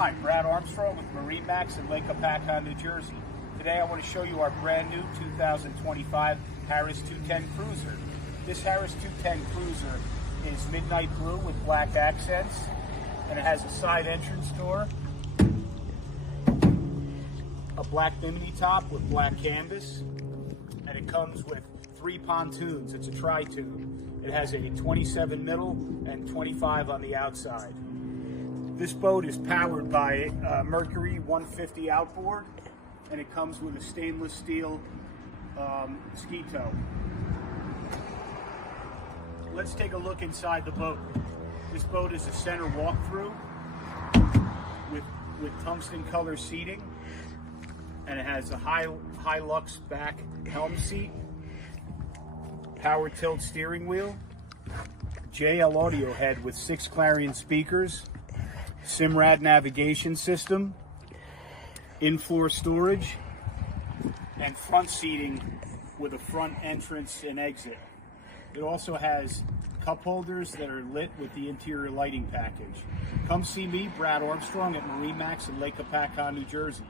Hi, Brad Armstrong with MarineMax in Lake Hopatcong, New Jersey. Today I want to show you our brand new 2025 Harris 210 Cruiser. This Harris 210 Cruiser is midnight blue with black accents, and it has a side entrance door, a black bimini top with black canvas, and it comes with 3 pontoons. It's a tri-tune. It has a 27 middle and 25 on the outside. This boat is powered by Mercury 150 outboard, and it comes with a stainless steel ski tow. Let's take a look inside the boat. This boat is a center walkthrough with tungsten color seating, and it has a Hilux back helm seat, power tilt steering wheel, JL audio head with 6 Clarion speakers, Simrad navigation system, in-floor storage, and front seating with a front entrance and exit. It also has cup holders that are lit with the interior lighting package. Come see me, Brad Armstrong, at MarineMax in Lake Hopatcong, New Jersey.